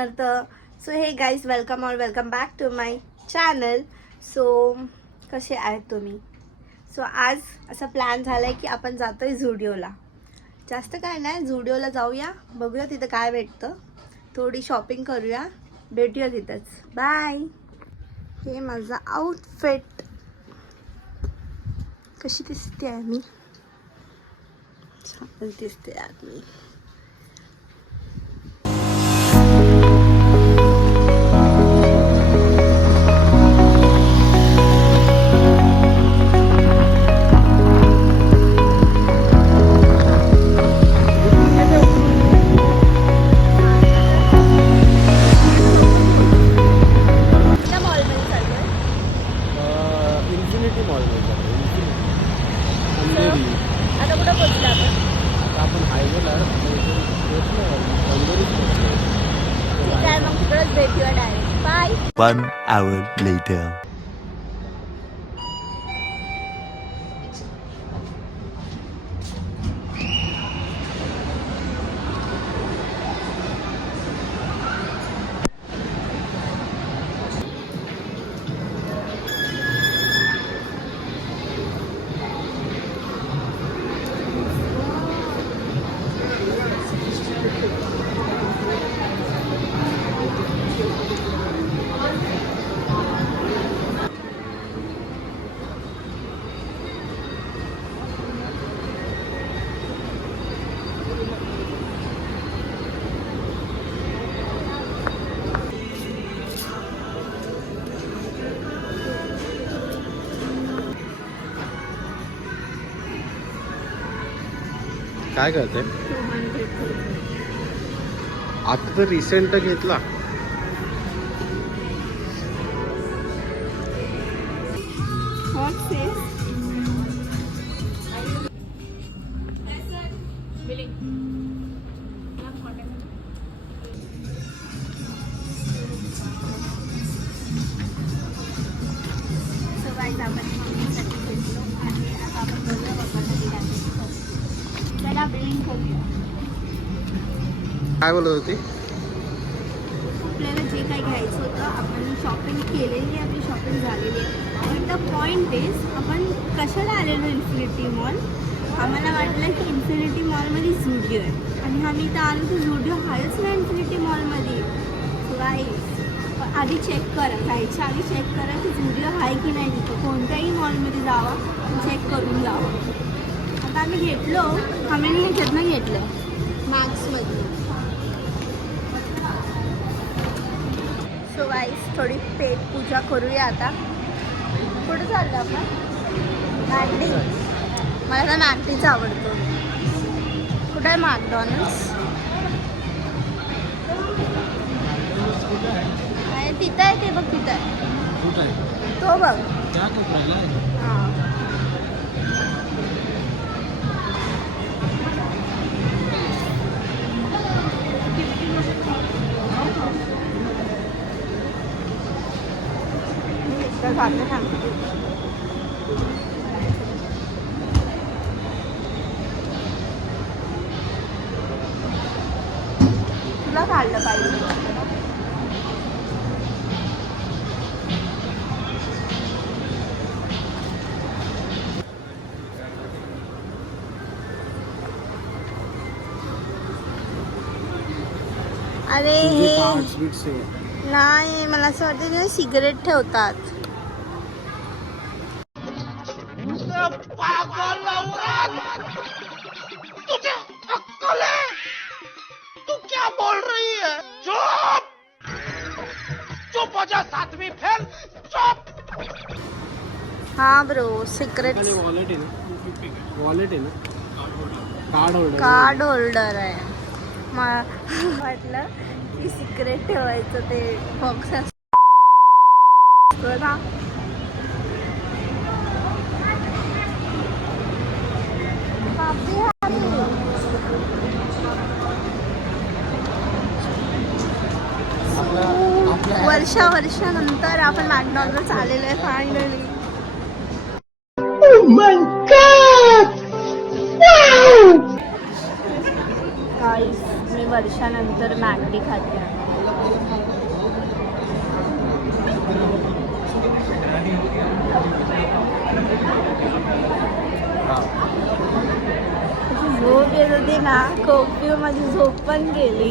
समर्थ. So hey guys, welcome और welcome back to my channel. So कसे आहेत तुम्ही? सो आज असा प्लॅन झाला आहे की आपण जातोय झुडिओला. जास्त काय नाही, झुडिओला जाऊया, बघूया तिथं काय भेटतं, थोडी शॉपिंग करूया, भेटूया तिथंच. बाय. हे माझा आउटफिट, कशी दिसते आहे मी? छान दिसते यार मी. आता कुठं पोहोचलो आपण हायवेला. ठीक आहे, मग तिकडंच भेटूया डायरेक्ट. बाय. 1 hour later. काय करते आता? तर रिसेंट घेतला. काय बोलत होती? आपल्याला जे काही घ्यायचं होतं आपण शॉपिंग केलेली, आपली शॉपिंग झालेली आहे. पण द पॉईंट इज, आपण कशाला आलेलो इन्फिनिटी मॉल? आम्हाला वाटलं की इन्फिनिटी मॉलमध्ये झुडिओ आहे आणि आम्ही इथं आलो तर झुडिओ आहेच ना इन्फिनिटी मॉलमध्ये. गाईस, आधी चेक करा, जायच्या आधी चेक करा की झुडिओ आहे की नाही. तिथं कोणत्याही मॉलमध्ये जावा, चेक करून जावा. आता आम्ही घेतलो, आम्ही ह्याच्यातनं घेतलं मॅक्समध्ये. सो गाईस, थोडी पेट पूजा करूया आता. कुठं चाललं आपण? मॅकडी. मला तर मॅकडीच आवडतो. कुठं आहे मॅकडॉनल्ड्स? तिथं आहे, ते बघ तिथं आहे, तो बघ. हां, झालं सांगते. तुला काढलं पाहिजे. अरे हे नाही, मला असं वाटतं ते सिगरेट ठेवतात. तू क्या बोल रही है? चुप चुप हो जा, सातवीं फेल. चुप. हाँ ब्रो, सिगरेट. वॉलेट आहे ना, कार्ड होल्डर आहे. मला वाटलं की सिगरेट ठेवायचं ते बॉक्स असतो ना. वर्षानंतर आपण मॅकडॉनल्ड्स आलेलो आहे फायनली. गाईस, मी वर्षानंतर मॅकडी खाते. झोप येत होती ना, खूप माझी झोप पण गेली.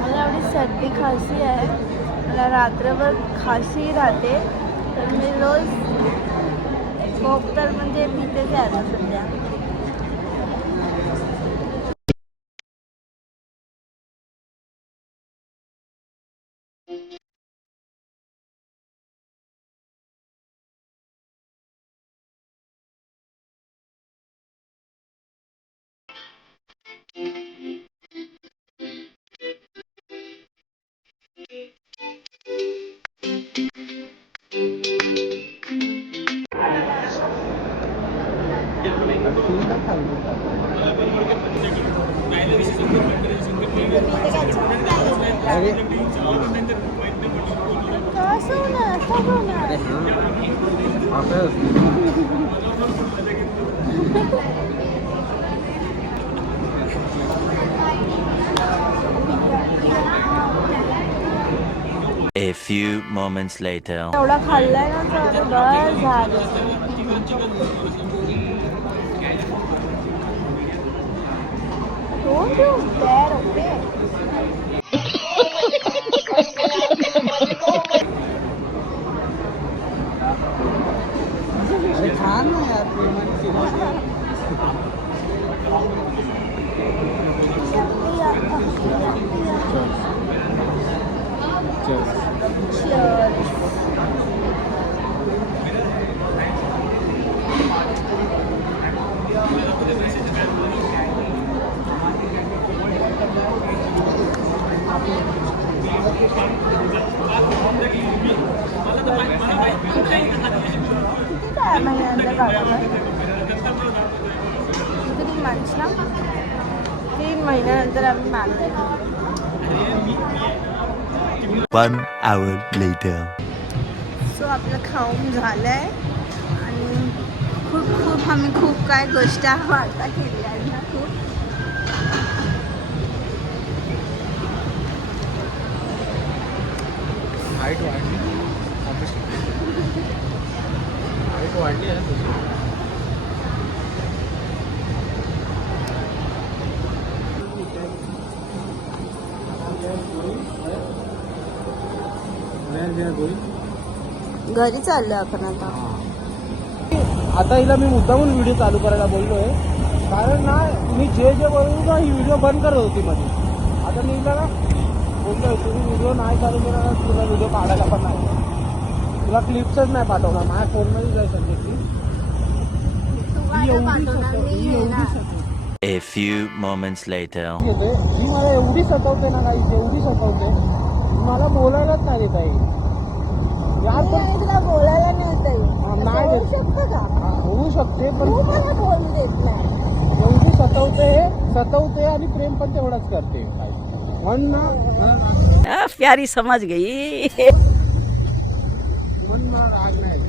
मला एवढी सर्दी खासी आहे, मला रात्रभर खासी राहते, तर मी रोज कोक तर म्हणजे पितेच आहे आता सध्या. कसं होणार, कसं होणार? A few moments later. एवढा खाल्लाय ना तर बस झालं. Don't you dare, okay? अरे खा ना यार, Cheers. किती काय महिन्यानंतर काढायला? 3 months ना? 3 महिन्यानंतर आम्ही मागतो. 1 hour later. सो आपलं खाऊन झालंय आणि खूप आम्ही खूप काय गोष्टी वार्ता केल्या आहेत ना, खूप. हाईट वाढली, हाईट वाढली आहे तुझी. घरी चाललोय आपण आता. आता हिला मी मुद्दामून व्हिडिओ चालू करायला बोललोय, कारण ना मी जे बोललो ना ही व्हिडिओ बंद करत होती मध्ये. आता मी हिला ना बोललोय तुम्ही व्हिडिओ नाही चालू केला ना तुला व्हिडिओ काढायला पण नाही, तुला क्लिप्सच नाही पाठवणार. माझ्या फोनमध्ये जाईल सध्या A few moments later. ही मला एवढी सतवते ना काही, एवढी सतवते, मला बोलायलाच नाही देत आहे यार. पण तुला बोलायला नाही नाही होऊ शकतं का? होऊ शकते पण तू मला बोलू देत नाही. एवढी सतवते आणि प्रेम पण तेवढाच करते म्हण ना. प्यारी समझ गई. म्हण ना, राग नाही.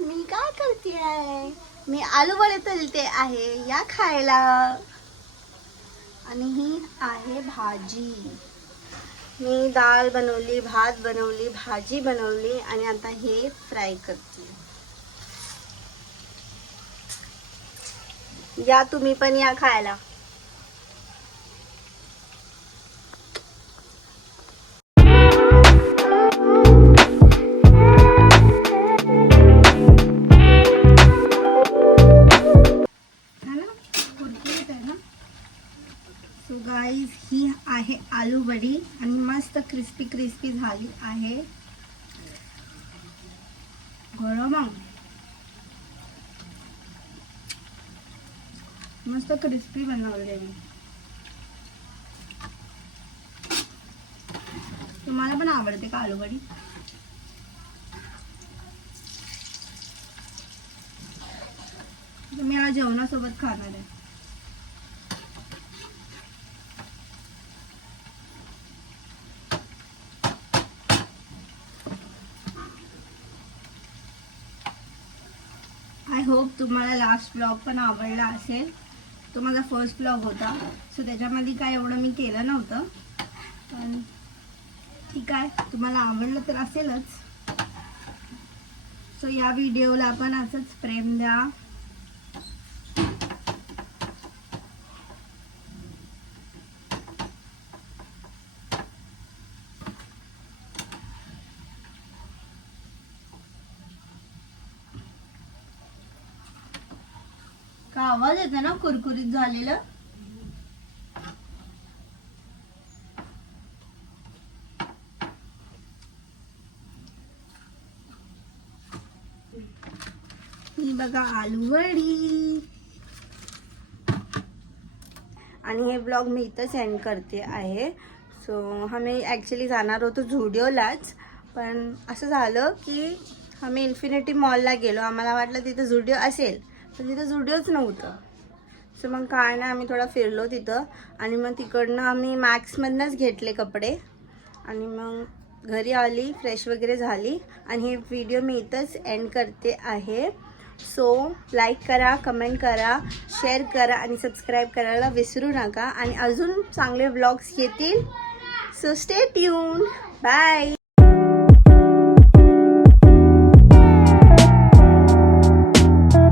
मी काय करते आहे, मी आलू वडे तळते आहे या खायला. आणि ही आहे भाजी. मी डाळ बनवली, भात बनवली, भाजी बनवली आणि आता हे फ्राय करते. या तुम्ही पण या खायला. सो गाईज ही आहे आलू वडी आणि मस्त क्रिस्पी क्रिस्पी झाली आहे. गरम मस्त क्रिस्पी बनवलेली. तुम्हाला पण आवडते का आलू वडी? तुम्ही याला जेवणासोबत खाणार आहे. होप तुम्हाला लास्ट ब्लॉग पण आवडला असेल. तो माझा फर्स्ट ब्लॉग होता, सो त्याच्यामध्ये काय एवढं मी केलं नव्हतं, पण ठीक आहे, तुम्हाला आवडलं तर असेलच. सो या व्हिडिओला आपण असंच प्रेम द्या. का आवाज येतो ना कुरकुरीत झालेलं. ही बघा आलू वडी. आणि हे ब्लॉग मी इथं सेंड करते आहे. सो आम्ही ॲक्च्युली जाणार होतो झुडिओलाच, पण असं झालं की आम्ही इन्फिनिटी मॉलला गेलो. आम्हाला वाटलं तिथं झुडिओ असेल, पण तिथं झुडिओच नव्हतं. सो मग काय नाही, आम्ही थोडा फिरलो तिथं आणि मग तिकडनं आम्ही मॅक्समधनंच घेतले कपडे आणि मग घरी आली, फ्रेश वगैरे झाली आणि ही व्हिडिओ मी इथंच एंड करते आहे. सो लाईक करा, कमेंट करा, शेअर करा आणि सबस्क्राईब करायला विसरू नका. आणि अजून चांगले व्लॉग्स येतील. So stay tune. बाय.